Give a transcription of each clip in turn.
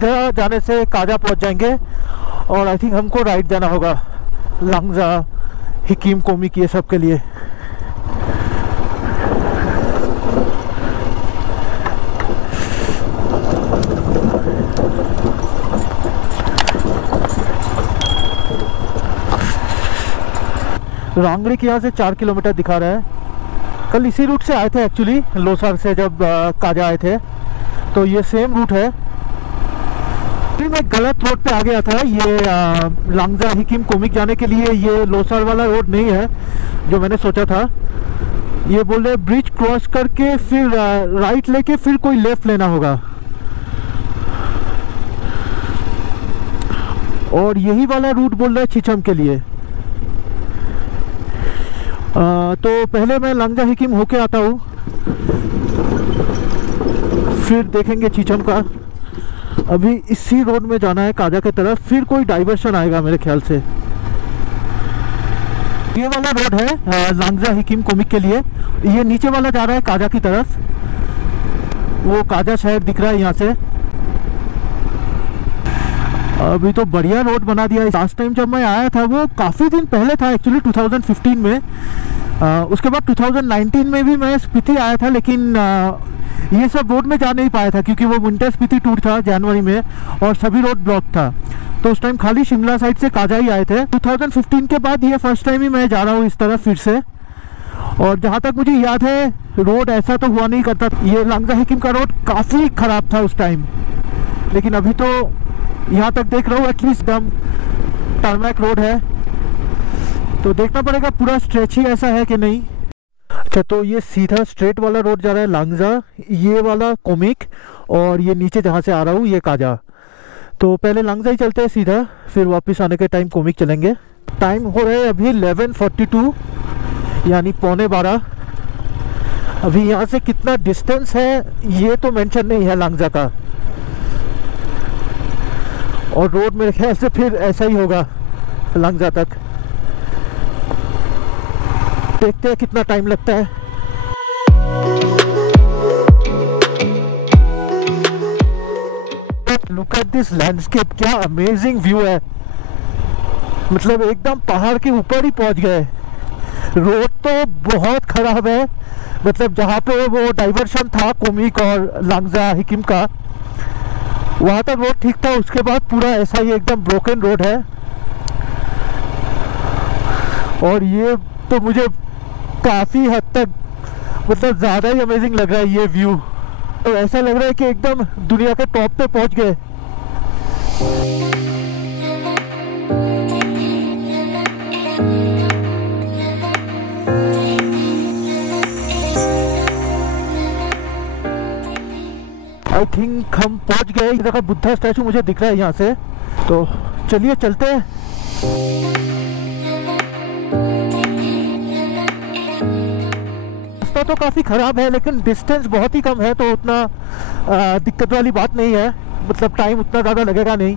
सीधा जाने से काजा पहुंच जाएंगे और आई थिंक हमको राइट जाना होगा लांगजा, हिकिम कोमिक, ये सब के लिए। रांगड़ी के यहाँ से 4 किलोमीटर दिखा रहा है। कल इसी रूट से आए थे एक्चुअली, लोसार से जब काजा आए थे, तो ये सेम रूट है। मैं गलत रोड पे आ गया था। ये लांगजा हिकिम कोमिक जाने के लिए ये लोसार वाला रोड नहीं है जो मैंने सोचा था। ये बोल रहे ब्रिज क्रॉस करके फिर राइट लेके फिर कोई लेफ्ट लेना होगा, और यही वाला रूट बोल रहा है छिछम के लिए। तो पहले मैं लांगजा हिकिम होके आता हूँ, फिर देखेंगे छिछम का। अभी इसी रोड में जाना है काजा की तरफ, फिर कोई डाइवर्शन आएगा मेरे ख्याल से। ये वाला रोड है लांगजा हिकिम कोमिक के लिए। ये नीचे वाला जा रहा है काजा की तरफ, वो काजा शहर दिख रहा है यहाँ से। अभी तो बढ़िया रोड बना दिया है। लास्ट टाइम जब मैं आया था वो काफ़ी दिन पहले था एक्चुअली, 2015 में। उसके बाद 2019 में भी मैं स्पीति आया था, लेकिन ये सब रोड में जा नहीं पाया था क्योंकि वो विंटर स्पीति टूर था जनवरी में और सभी रोड ब्लॉक था। तो उस टाइम खाली शिमला साइड से काजा ही आए थे। 2015 के बाद ये फर्स्ट टाइम ही मैं जा रहा हूँ इस तरफ फिर से। और जहाँ तक मुझे याद है रोड ऐसा तो हुआ नहीं करता। ये लांगजा हिकिम का रोड काफ़ी ख़राब था उस टाइम, लेकिन अभी तो यहाँ तक देख रहा हूँ एटलीस्ट एकदम टारमैक रोड है। तो देखना पड़ेगा पूरा स्ट्रेच ही ऐसा है कि नहीं। अच्छा, तो ये सीधा स्ट्रेट वाला रोड जा रहा है लांगजा, ये वाला कोमिक, और ये नीचे जहाँ से आ रहा हूँ ये काजा। तो पहले लांगजा ही चलते हैं सीधा, फिर वापस आने के टाइम कोमिक चलेंगे। टाइम हो रहा है अभी 11:42 यानी 11:45। अभी यहाँ से कितना डिस्टेंस है ये तो मेंशन नहीं है लांगजा का, और रोड मेरे ख्याल से फिर ऐसा ही होगा लांगजा तक। देखते हैं कितना टाइम लगता है। लुक एट दिस लैंडस्केप, क्या अमेजिंग व्यू है। मतलब एकदम पहाड़ के ऊपर ही पहुंच गए। रोड तो बहुत खराब है, मतलब जहाँ पे वो डाइवर्शन था कोमिक और लांगजा हिकिम का वहाँ तक रोड ठीक था, उसके बाद पूरा ऐसा ही एकदम ब्रोकन रोड है। और ये तो मुझे काफ़ी हद तक मतलब ज़्यादा ही अमेजिंग लग रहा है ये व्यू। तो ऐसा लग रहा है कि एकदम दुनिया के टॉप पे पहुंच गए। आई थिंक हम पहुंच गए। इधर का बुद्धा स्टैचू मुझे दिख रहा है यहाँ से, तो चलिए चलते हैं। रास्ता तो काफ़ी ख़राब है लेकिन डिस्टेंस बहुत ही कम है, तो उतना दिक्कत वाली बात नहीं है। मतलब टाइम उतना ज़्यादा लगेगा नहीं।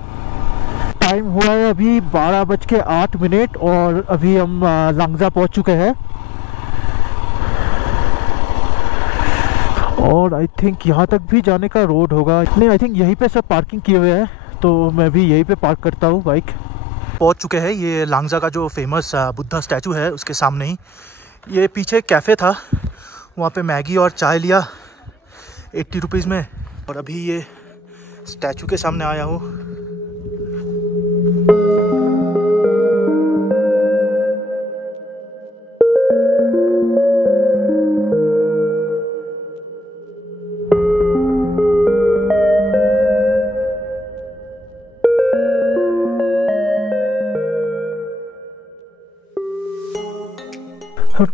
टाइम हुआ है अभी 12:08 और अभी हम लांगजा पहुँच चुके हैं। और आई थिंक यहाँ तक भी जाने का रोड होगा। नहीं, आई थिंक यहीं पे सब पार्किंग किए हुए हैं, तो मैं भी यहीं पे पार्क करता हूँ बाइक। पहुँच चुके हैं ये लांगजा का जो फेमस बुद्धा स्टैचू है उसके सामने ही। ये पीछे कैफ़े था, वहाँ पे मैगी और चाय लिया 80 रुपीज़ में, और अभी ये स्टैचू के सामने आया हूँ।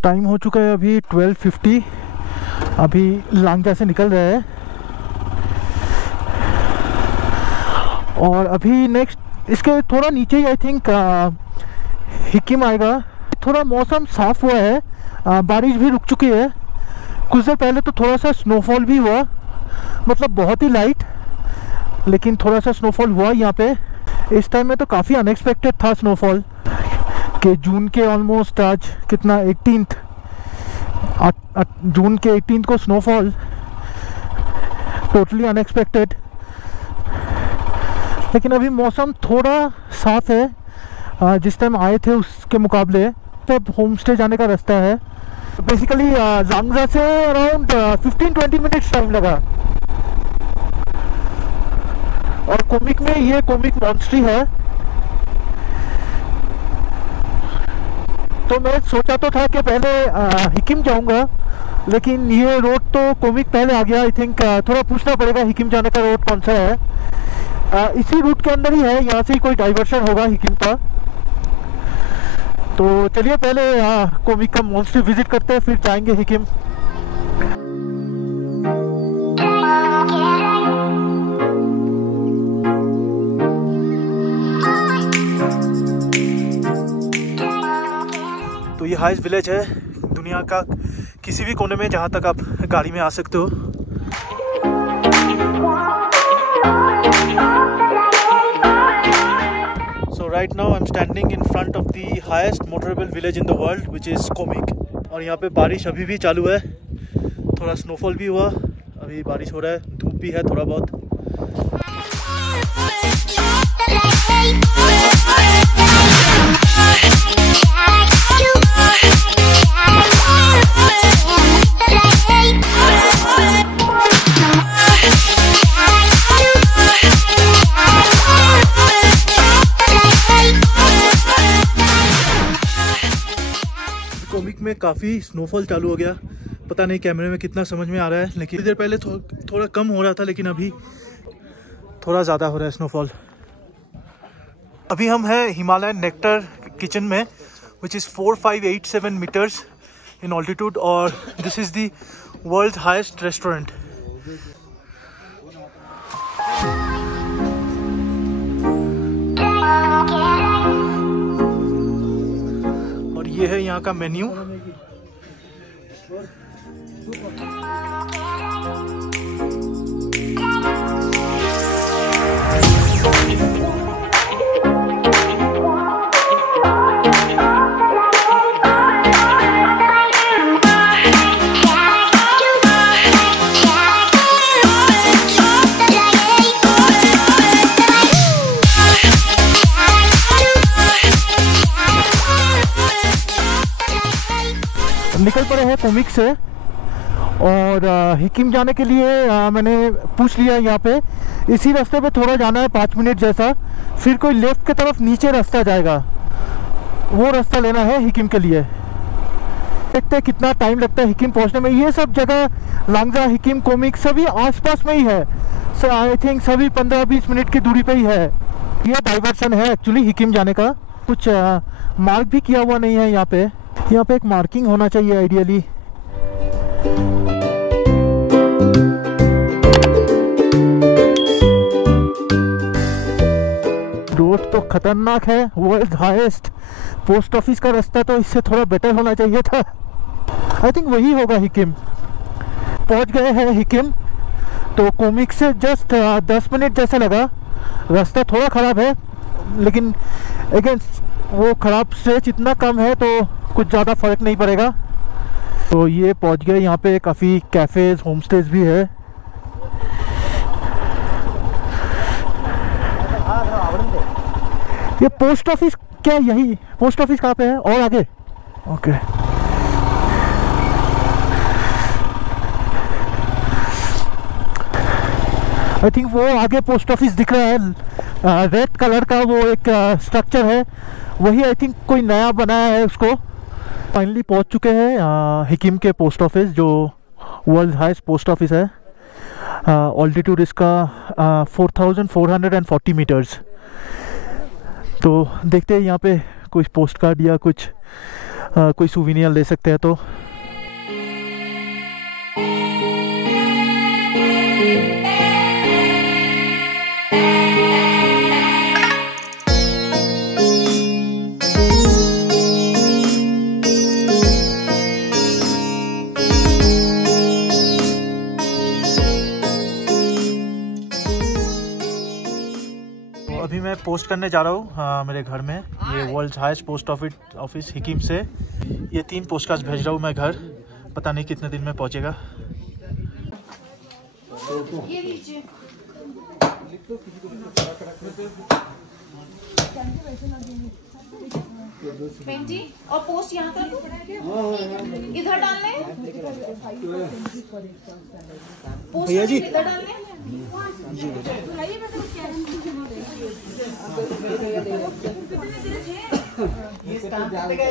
टाइम हो चुका है अभी 12:50। अभी लांगजा से निकल रहे हैं और अभी नेक्स्ट इसके थोड़ा नीचे ही आई थिंक हिकिम आएगा। थोड़ा मौसम साफ़ हुआ है, बारिश भी रुक चुकी है। कुछ देर पहले तो थोड़ा सा स्नोफॉल भी हुआ, मतलब बहुत ही लाइट, लेकिन थोड़ा सा स्नोफॉल हुआ यहाँ पे। इस टाइम में तो काफ़ी अनएक्सपेक्टेड था स्नोफॉल, कि जून के ऑलमोस्ट आज कितना 18th जून के 18th को स्नोफॉल, टोटली अनएक्सपेक्टेड। लेकिन अभी मौसम थोड़ा साफ है जिस टाइम आए थे उसके मुकाबले। तब होम स्टे जाने का रास्ता है। बेसिकली जांगजा से अराउंड 15-20 मिनट्स टाइम लगा। और कोमिक में ये कोमिक मॉन्स्ट्री है। तो मैं सोचा तो था कि पहले हिकिम जाऊंगा, लेकिन ये रोड तो कोमिक पहले आ गया। आई थिंक थोड़ा पूछना पड़ेगा हिकिम जाने का रोड कौन सा है। इसी रूट के अंदर ही है, यहाँ से ही कोई डाइवर्शन होगा हिकिम का। तो चलिए पहले कोमिक का मॉन्स्ट्री विजिट करते हैं, फिर जाएंगे हिकिम। तो ये हाइस्ट विलेज है दुनिया का किसी भी कोने में जहाँ तक आप गाड़ी में आ सकते हो। So right now I'm standing in front of the highest motorable village in the world, which is Komik। और यहाँ पे बारिश अभी भी चालू है, थोड़ा स्नोफॉल भी हुआ, अभी बारिश हो रहा है, धूप भी है थोड़ा बहुत। कोमिक में काफ़ी स्नोफॉल चालू हो गया। पता नहीं कैमरे में कितना समझ में आ रहा है, लेकिन देर पहले थोड़ा कम हो रहा था, लेकिन अभी थोड़ा ज़्यादा हो रहा है स्नोफॉल। अभी हम हैं हिमालयन नेक्टर किचन में, which is 4587 metres in altitude, और this is the world highest restaurant. और ये है यहाँ का मेन्यू। निकल पड़े हैं कोमिक से, और हिकिम जाने के लिए मैंने पूछ लिया यहाँ पे। इसी रास्ते पे थोड़ा जाना है 5 मिनट जैसा, फिर कोई लेफ्ट की तरफ नीचे रास्ता जाएगा, वो रास्ता लेना है हिकिम के लिए। देखते हैं कितना टाइम लगता है हिकिम पहुँचने में। ये सब जगह लांगजा, हिकिम, कोमिक सभी आसपास में ही है। सो आई थिंक सभी 15-20 मिनट की दूरी पे ही है। ये डाइवर्शन है एक्चुअली हिकिम जाने का। कुछ मार्क भी किया हुआ नहीं है यहाँ पे। यहाँ पे एक मार्किंग होना चाहिए आइडियली। रोड तो खतरनाक है। वर्ल्ड हाईएस्ट पोस्ट ऑफिस का रास्ता तो इससे थोड़ा बेटर होना चाहिए था। आई थिंक वही होगा हिकिम। पहुंच गए हैं हिकिम। तो कोमिक से जस्ट 10 मिनट जैसा लगा। रास्ता थोड़ा ख़राब है, लेकिन अगेन वो ख़राब से जितना कम है तो कुछ ज़्यादा फ़र्क नहीं पड़ेगा। तो ये पहुंच गए। यहाँ पे काफ़ी कैफ़ेज़, होम स्टेज भी है। ये पोस्ट ऑफिस क्या, यही पोस्ट ऑफिस कहाँ पे है और आगे? ओके। आई थिंक वो आगे पोस्ट ऑफिस दिख रहा है, रेड कलर का वो एक स्ट्रक्चर है, वही आई थिंक कोई नया बनाया है उसको। फाइनली पहुंच चुके हैं हिकिम के पोस्ट ऑफिस, जो वर्ल्ड हाईएस्ट पोस्ट ऑफिस है। ऑल्टीट्यूड इसका 4440 मीटर्स। तो देखते हैं यहाँ पे कुछ पोस्ट कार्ड या कुछ कोई सूवेनियर ले सकते हैं तो। अभी मैं पोस्ट करने जा रहा हूँ मेरे घर में। ये world highest post office Hikkim से ये 3 पोस्ट कार्ड भेज रहा हूँ मैं घर। पता नहीं कितने दिन में पहुँचेगा। पेंटी और पोस्ट यहाँ कर दो, इधर डालने पोस्ट इधर डालने। ये स्टैम्प कितने का है?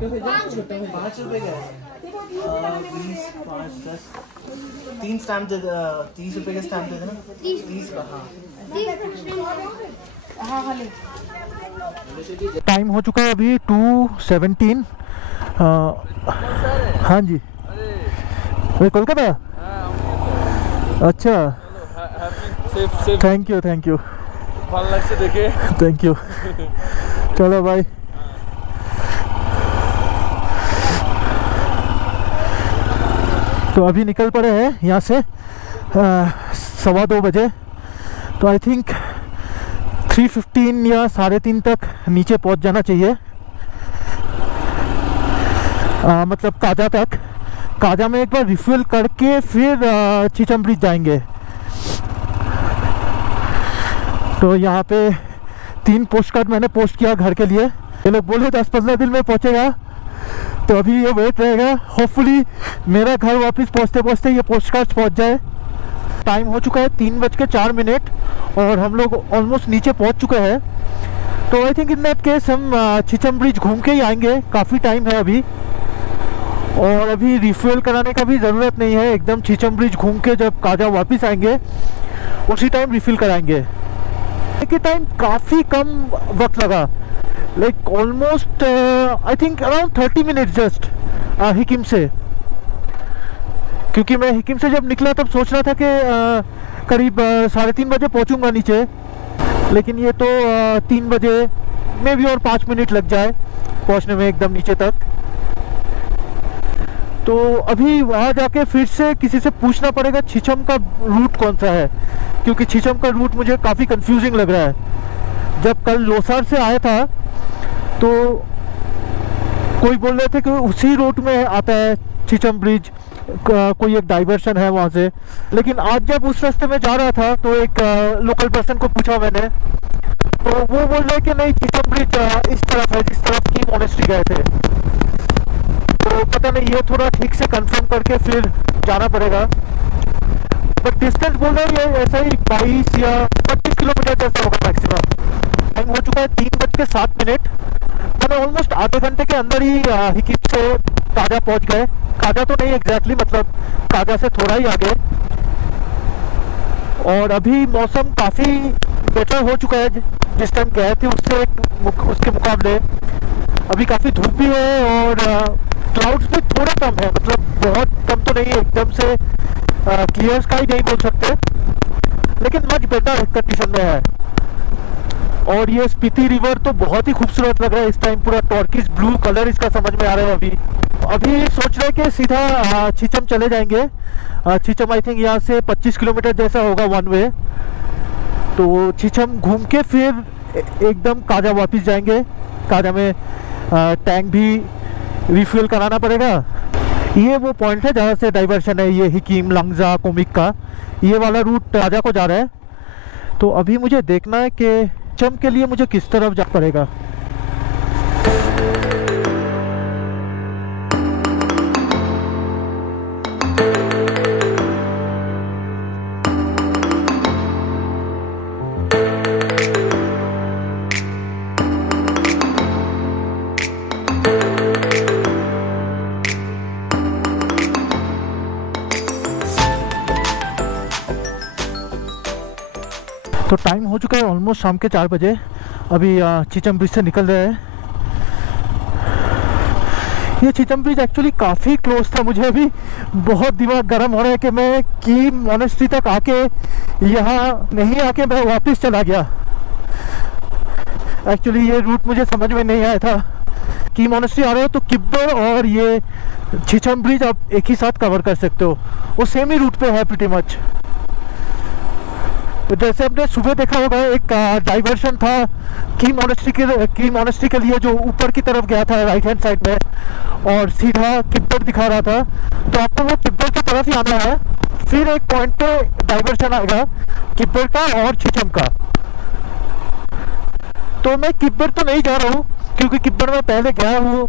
5 रुपए का है। 20, 5, 10 3 स्टैम्प दे, 30 रुपए का स्टैम्प दे देना। 30 का। हाँ। टाइम हो चुका है अभी 2:17। हाँ जी, अरे कोलकाता। अच्छा, थैंक यू से देखे। Thank you. चलो भाई। तो अभी निकल पड़े हैं यहाँ से 2:15 बजे। तो आई थिंक 3:15 या 3:30 तक नीचे पहुँच जाना चाहिए, मतलब काजा तक। काजा में एक बार रिफ्यूल करके फिर चीचम ब्रिज जाएंगे। तो यहाँ पे 3 पोस्ट कार्ड मैंने पोस्ट किया घर के लिए। ये लोग बोले 10-15 दिन में पहुँचेगा, तो अभी ये वेट रहेगा। होपफुली मेरा घर वापस पहुँचते पहुँचते ये पोस्ट कार्ड पहुँच जाए। टाइम हो चुका है 3:04 और हम लोग ऑलमोस्ट नीचे पहुँच चुके हैं। तो I think in that case हम चीचम ब्रिज घूम के ही आएंगे। काफ़ी टाइम है अभी, और अभी रिफ्यूल कराने का भी ज़रूरत नहीं है। एकदम चीचम ब्रिज घूम के जब काजा वापस आएंगे उसी टाइम रिफिल कराएंगे। लेकिन टाइम काफ़ी कम वक्त लगा, like almost I think around 30 minute just Hikkim से। क्योंकि मैं हिकिम से जब निकला तब सोच रहा था कि करीब 3:30 बजे पहुंचूंगा नीचे, लेकिन ये तो 3 बजे में भी और 5 मिनट लग जाए पहुंचने में एकदम नीचे तक। तो अभी वहाँ जाके फिर से किसी से पूछना पड़ेगा चीचम का रूट कौन सा है, क्योंकि चीचम का रूट मुझे काफ़ी कंफ्यूजिंग लग रहा है। जब कल लोसार से आया था तो कोई बोल रहे थे कि उसी रूट में आता है चीचम ब्रिज, कोई एक डाइवर्शन है वहाँ से। लेकिन आज जब उस रास्ते में जा रहा था तो एक लोकल पर्सन को पूछा मैंने, तो वो बोल रहे कि नहीं, चीचम ब्रिज इस तरफ है जिस तरफ की मोनेस्ट्री गए थे। तो पता नहीं, ये थोड़ा ठीक से कंफर्म करके फिर जाना पड़ेगा। बट डिस्टेंस बोल रहे हैं ये ऐसा ही 22 या 25 किलोमीटर जैसा होगा मैक्सिमम। टाइम हो चुका है 3:07। मैंने ऑलमोस्ट आधे घंटे के अंदर ही हिकिम से काजा पहुंच गए। काजा तो नहीं एग्जैक्टली, मतलब काजा से थोड़ा ही आगे। और अभी मौसम काफ़ी बेटर हो चुका है, जिस टाइम गए थे उससे उसके मुकाबले अभी काफ़ी धूप भी है और क्लाउड्स भी थोड़ा कम है, मतलब बहुत कम तो नहीं, एकदम से क्लियर स्काई नहीं बोल सकते, लेकिन मच बेटर कंडीशन में है। और ये स्पीति रिवर तो बहुत ही खूबसूरत लग रहा है इस टाइम, पूरा टॉर्किश ब्लू कलर इसका समझ में आ रहा है। अभी सोच रहे कि सीधा चीचम चले जाएंगे। चीचम आई थिंक यहाँ से 25 किलोमीटर जैसा होगा वन वे। तो चीचम घूम के फिर एकदम काजा वापस जाएंगे। काजा में टैंक भी रिफ्यूल कराना पड़ेगा। ये वो पॉइंट है जहाँ से डाइवर्शन है, ये हिकिम लंगजा कोमिक का ये वाला रूट काजा को जा रहा है। तो अभी मुझे देखना है कि चीचम के लिए मुझे किस तरफ जा पड़ेगा। तो टाइम हो चुका है ऑलमोस्ट शाम के 4 बजे। अभी चीचम ब्रिज से निकल रहे हैं। ये चीचम ब्रिज एक्चुअली काफ़ी क्लोज था। मुझे अभी बहुत दिमाग गर्म हो रहा है कि मैं की मोनेस्ट्री तक आके यहाँ नहीं आके मैं वापस चला गया। एक्चुअली ये रूट मुझे समझ में नहीं आया था। की मोनेस्ट्री आ रहे हो तो किब्बर और ये चीचम ब्रिज आप एक ही साथ कवर कर सकते हो, वो सेम ही रूट पे है प्रीटी मच। जैसे हमने सुबह देखा होगा एक डाइवर्शन था की मोनेस्ट्री के लिए जो ऊपर की तरफ गया था राइट हैंड साइड में और सीधा किब्बर दिखा रहा था, तो आपको वो किब्बर की तरफ ही आना है। फिर एक पॉइंट पे डाइवर्शन आएगा किब्बर का और छिछम का। तो मैं किब्बर तो नहीं जा रहा हूँ क्योंकि किब्बर में पहले गया हूँ।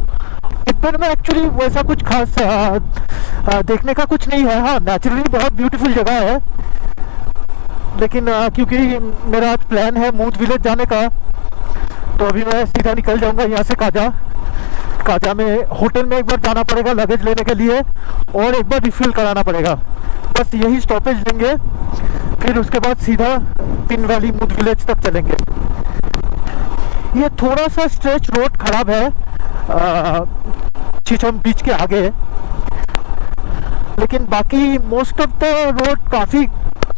किब्बर में एक्चुअली वैसा कुछ खास देखने का कुछ नहीं है। हाँ, नेचुरली बहुत ब्यूटीफुल जगह है, लेकिन क्योंकि मेरा आज प्लान है मूथ विलेज जाने का, तो अभी मैं सीधा निकल जाऊंगा यहाँ से काजा में होटल में एक बार जाना पड़ेगा लगेज लेने के लिए और एक बार रिफिल कराना पड़ेगा। बस यही स्टॉपेज लेंगे, फिर उसके बाद सीधा पिन वैली मूथ विलेज तक चलेंगे। ये थोड़ा सा स्ट्रेच रोड खराब है छिछम बीच के आगे, लेकिन बाकी मोस्ट ऑफ द रोड काफ़ी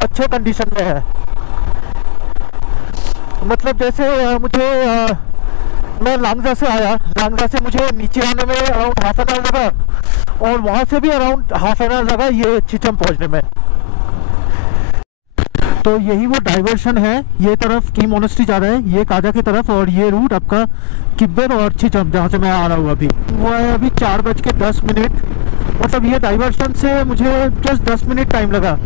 अच्छे कंडीशन में है। मतलब जैसे मुझे मैं लांगजा से आया, लांगजा से मुझे नीचे आने में अराउंड हाफ एन आवर लगा और वहाँ से भी अराउंड हाफ एन आवर लगा ये छिछम पहुँचने में। तो यही वो डाइवर्शन है, ये तरफ की मोनेस्ट्री जा रहा है, ये काजा की तरफ, और ये रूट आपका किब्बर और छिछम जहाँ से मैं आ रहा हूँ अभी वो है अभी 4:10। मतलब ये डाइवर्शन से मुझे जस्ट 10 मिनट टाइम लगा।